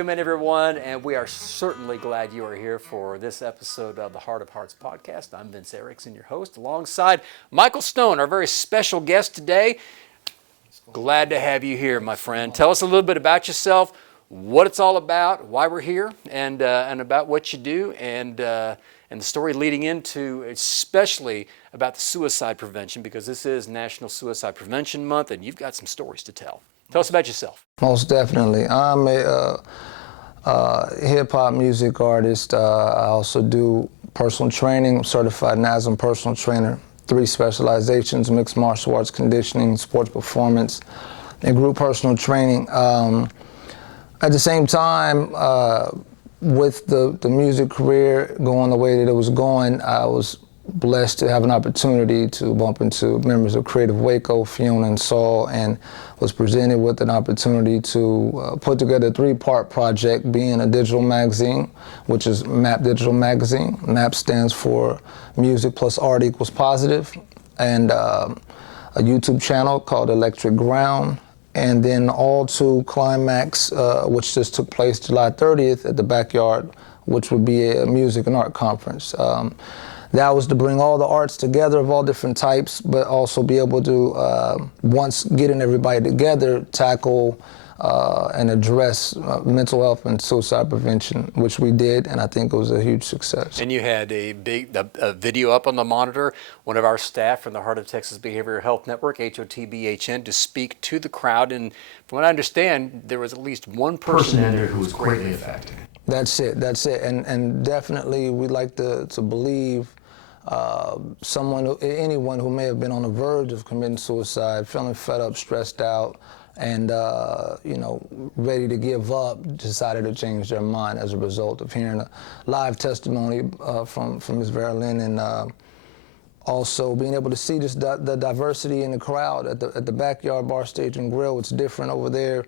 Welcome in, everyone, and we are certainly glad you are here for this episode of the Heart of Hearts podcast. I'm Vince Erickson, your host, alongside Michael Stone, our very special guest today. Glad to have you here, my friend. Tell us a little bit about yourself, what it's all about, why we're here, and about what you do, and the story leading into, especially about the suicide prevention, because this is National Suicide Prevention Month, and you've got some stories to tell. Tell us about yourself. Most definitely. I'm a hip-hop music artist. I also do personal training. I'm certified NASM personal trainer. 3 specializations: mixed martial arts conditioning, sports performance, and group personal training. At the same time, with the music career going the way that it was going, I was blessed to have an opportunity to bump into members of Creative Waco, Fiona and Saul, and was presented with an opportunity to put together a 3-part project, being a digital magazine, which is MAP Digital Magazine. MAP stands for Music Plus Art Equals Positive, and a YouTube channel called Electric Ground, and then all to Climax, which just took place July 30th at the Backyard, which would be a music and art conference. That was to bring all the arts together of all different types, but also be able to, once getting everybody together, tackle and address mental health and suicide prevention, which we did, and I think it was a huge success. And you had a big video up on the monitor, one of our staff from the Heart of Texas Behavioral Health Network, HOTBHN, to speak to the crowd, and from what I understand, there was at least one person in there who was greatly affected. That's it, and definitely we like to believe anyone who may have been on the verge of committing suicide, feeling fed up, stressed out, and ready to give up, decided to change their mind as a result of hearing a live testimony from Ms. Verlin, and also being able to see just the diversity in the crowd at the Backyard Bar, Stage and Grill. It's different over there.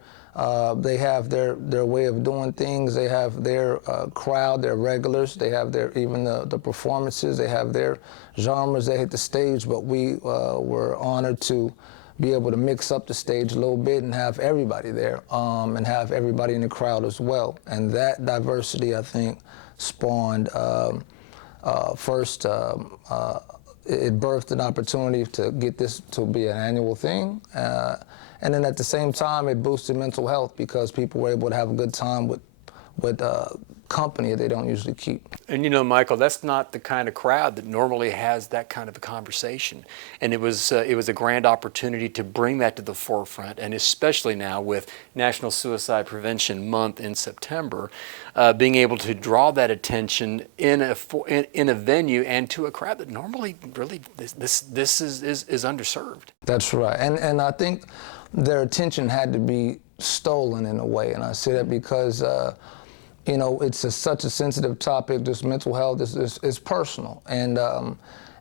They have their way of doing things. They have their crowd, their regulars. They have even the performances. They have their genres. They hit the stage, but we were honored to be able to mix up the stage a little bit and have everybody there, and have everybody in the crowd as well. And that diversity, I think, spawned first. It birthed an opportunity to get this to be an annual thing. And then at the same time, it boosted mental health because people were able to have a good time with company they don't usually keep. And you know, Michael, that's not the kind of crowd that normally has that kind of a conversation. And it was a grand opportunity to bring that to the forefront, and especially now with National Suicide Prevention Month in September, being able to draw that attention in a venue and to a crowd that normally really this is underserved. That's right, and I think their attention had to be stolen in a way, and I say that because it's such a sensitive topic. Just mental health is personal, and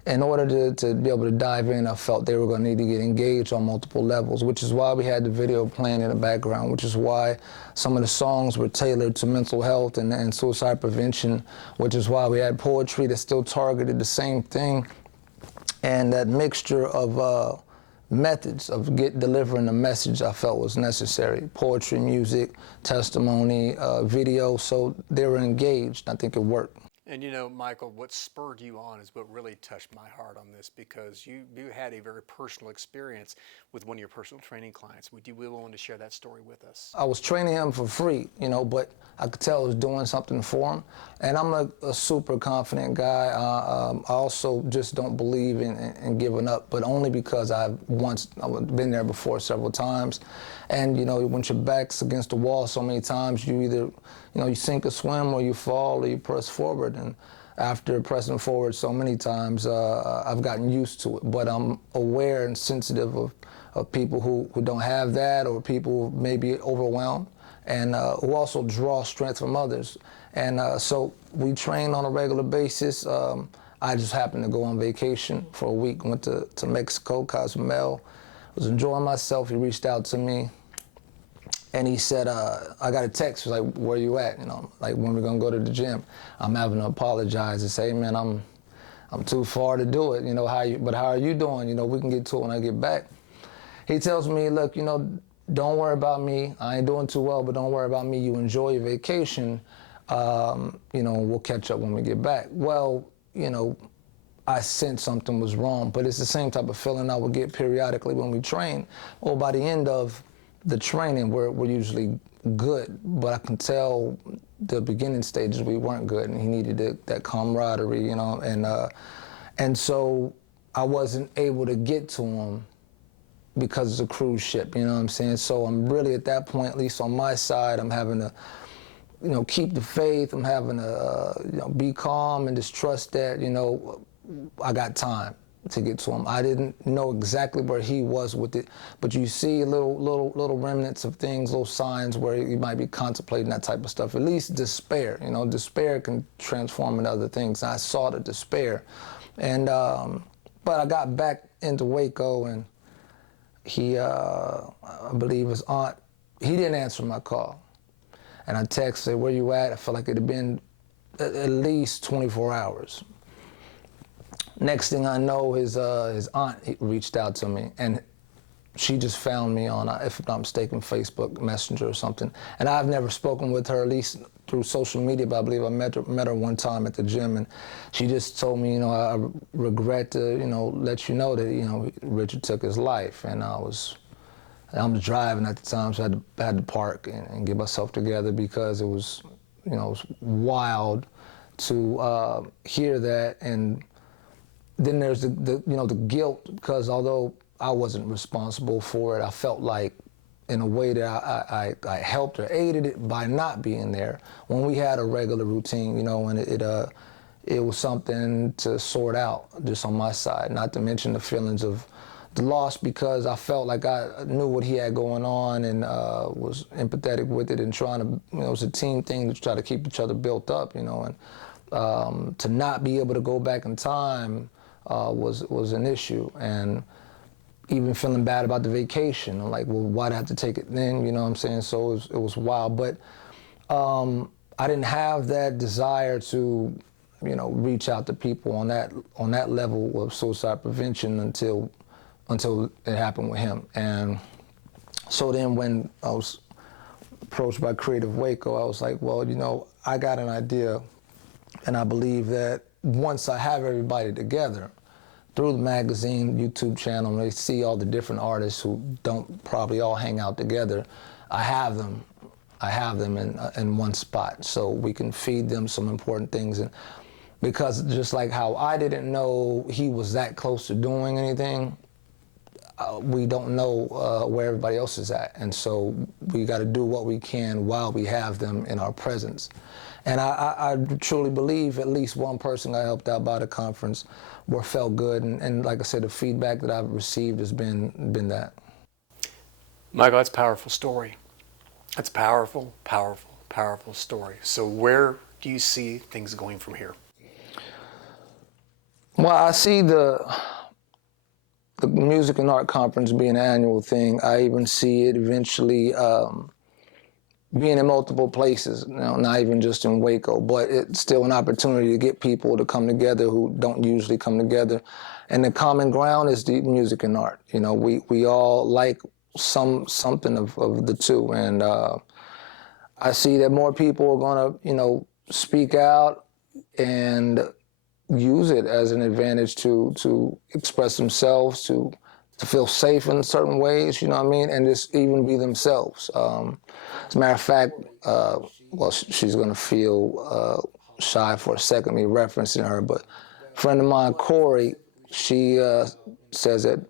in order to be able to dive in, I felt they were going to need to get engaged on multiple levels, which is why we had the video playing in the background, which is why some of the songs were tailored to mental health and suicide prevention, which is why we had poetry that still targeted the same thing, and that mixture of methods of delivering the message I felt was necessary. Poetry, music, testimony, video, so they were engaged. I think it worked. And you know, Michael, what spurred you on is what really touched my heart on this, because you had a very personal experience with one of your personal training clients. Would you be willing to share that story with us? I was training him for free, but I could tell I was doing something for him. And I'm a super confident guy. I also just don't believe in giving up, but only because I've been there before several times. And when your back's against the wall so many times, you either you sink or swim, or you fall, or you press forward. And after pressing forward so many times, I've gotten used to it. But I'm aware and sensitive of people who don't have that, or people who may be overwhelmed, and who also draw strength from others. And so we train on a regular basis. I just happened to go on vacation for a week, went to Mexico, Cozumel, was enjoying myself. He reached out to me. And he said, I got a text, like, where you at? Like, when we're gonna go to the gym? I'm having to apologize and say, hey, man, I'm too far to do it. But how are you doing? We can get to it when I get back. He tells me, look, don't worry about me. I ain't doing too well, but don't worry about me. You enjoy your vacation. We'll catch up when we get back. Well, I sensed something was wrong, but it's the same type of feeling I would get periodically when we train. Well, by the end of the training, we're usually good, but I can tell the beginning stages we weren't good, and he needed that camaraderie, and so I wasn't able to get to him because it's a cruise ship, you know what I'm saying? So I'm really at that point, at least on my side, I'm having to, keep the faith. I'm having to, be calm and just trust that, I got time to get to him. I didn't know exactly where he was with it, but you see little remnants of things, little signs where he might be contemplating that type of stuff. At least despair, despair can transform into other things. And I saw the despair, and but I got back into Waco, and he, I believe his aunt, he didn't answer my call. And I texted, where you at? I felt like it had been at least 24 hours. Next thing I know, his aunt reached out to me, and she just found me on, if I'm not mistaken, Facebook Messenger or something. And I've never spoken with her, at least through social media, but I believe I met her one time at the gym, and she just told me, I regret to, let you know that, Richard took his life. And I was driving at the time, so I had to park and get myself together, because it was, it was wild to hear that. And then there's the guilt, because although I wasn't responsible for it, I felt like, in a way, that I helped or aided it by not being there when we had a regular routine, and it was something to sort out just on my side, not to mention the feelings of the loss, because I felt like I knew what he had going on, and was empathetic with it, and trying to, it was a team thing to try to keep each other built up, and to not be able to go back in time was an issue. And even feeling bad about the vacation. I'm like, well, why'd I have to take it then? You know what I'm saying? So it was wild. But I didn't have that desire to, reach out to people on that level of suicide prevention until it happened with him. And so then when I was approached by Creative Waco, I was like, well, I got an idea, and I believe that once I have everybody together, through the magazine, YouTube channel, and they see all the different artists who don't probably all hang out together, I have them in one spot, so we can feed them some important things. And because just like how I didn't know he was that close to doing anything, we don't know where everybody else is at. And so we got to do what we can while we have them in our presence. And I truly believe at least one person got helped out by the conference or felt good. And like I said, the feedback that I've received has been that. Michael, that's a powerful story. That's a powerful, powerful, powerful story. So where do you see things going from here? Well, I see the Music and Art Conference being an annual thing. I even see it eventually being in multiple places, not even just in Waco, but it's still an opportunity to get people to come together who don't usually come together. And the common ground is the music and art. We all like something of the two. And I see that more people are gonna, speak out and use it as an advantage to express themselves, to feel safe in certain ways, and just even be themselves. As a matter of fact, she's gonna feel shy for a second, me referencing her, but a friend of mine, Corey, she says that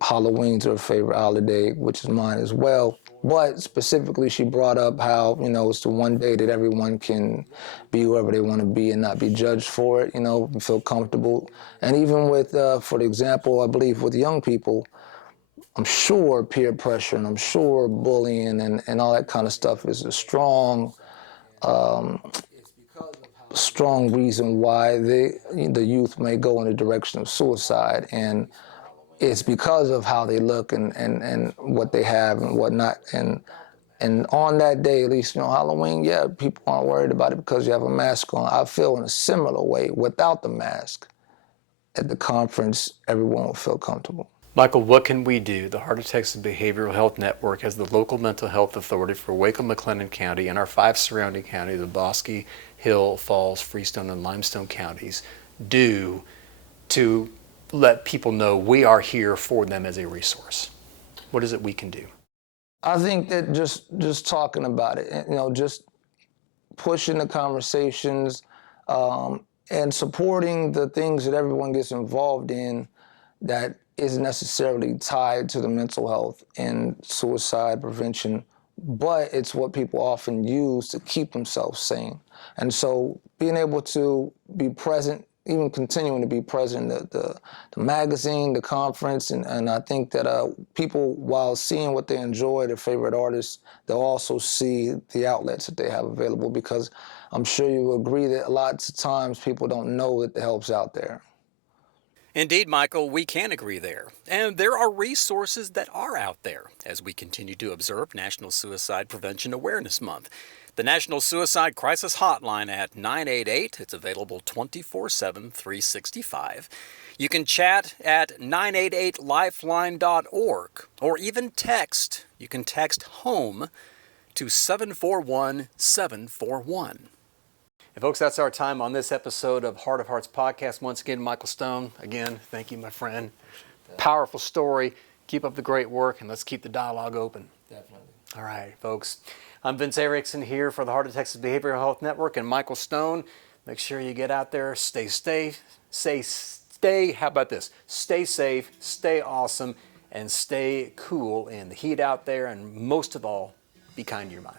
Halloween's her favorite holiday, which is mine as well. But specifically, she brought up how, it's the one day that everyone can be whoever they want to be and not be judged for it, and feel comfortable. And even with, for example, I believe with young people, I'm sure peer pressure and I'm sure bullying and all that kind of stuff is a strong reason why the youth may go in the direction of suicide. And it's because of how they look and what they have and whatnot. And on that day, at least, Halloween, yeah, people aren't worried about it because you have a mask on. I feel in a similar way without the mask. At the conference, everyone will feel comfortable. Michael, what can we do? The Heart of Texas Behavioral Health Network as the local mental health authority for Waco, McLennan County, and our 5 surrounding counties of Bosque, Hill, Falls, Freestone, and Limestone counties do to let people know we are here for them as a resource? What is it we can do? I think that just talking about it, just pushing the conversations, and supporting the things that everyone gets involved in that isn't necessarily tied to the mental health and suicide prevention, but it's what people often use to keep themselves sane. And so being able to be present, even continuing to be present, the magazine, the conference, and I think that people, while seeing what they enjoy, their favorite artists, they'll also see the outlets that they have available, because I'm sure you will agree that lots of times people don't know that the help's out there. Indeed, Michael, we can agree there. And there are resources that are out there as we continue to observe National Suicide Prevention Awareness Month. The National Suicide Crisis Hotline at 988, it's available 24/7, 365. You can chat at 988lifeline.org or even text. You can text HOME to 741-741. And folks, that's our time on this episode of Heart of Hearts podcast. Once again, Michael Stone, again, thank you, my friend. Powerful story. Keep up the great work, and let's keep the dialogue open. Definitely. All right, folks. I'm Vince Erickson here for the Heart of Texas Behavioral Health Network and Michael Stone. Make sure you get out there, stay, how about this? Stay safe, stay awesome, and stay cool in the heat out there, and most of all, be kind to your mind.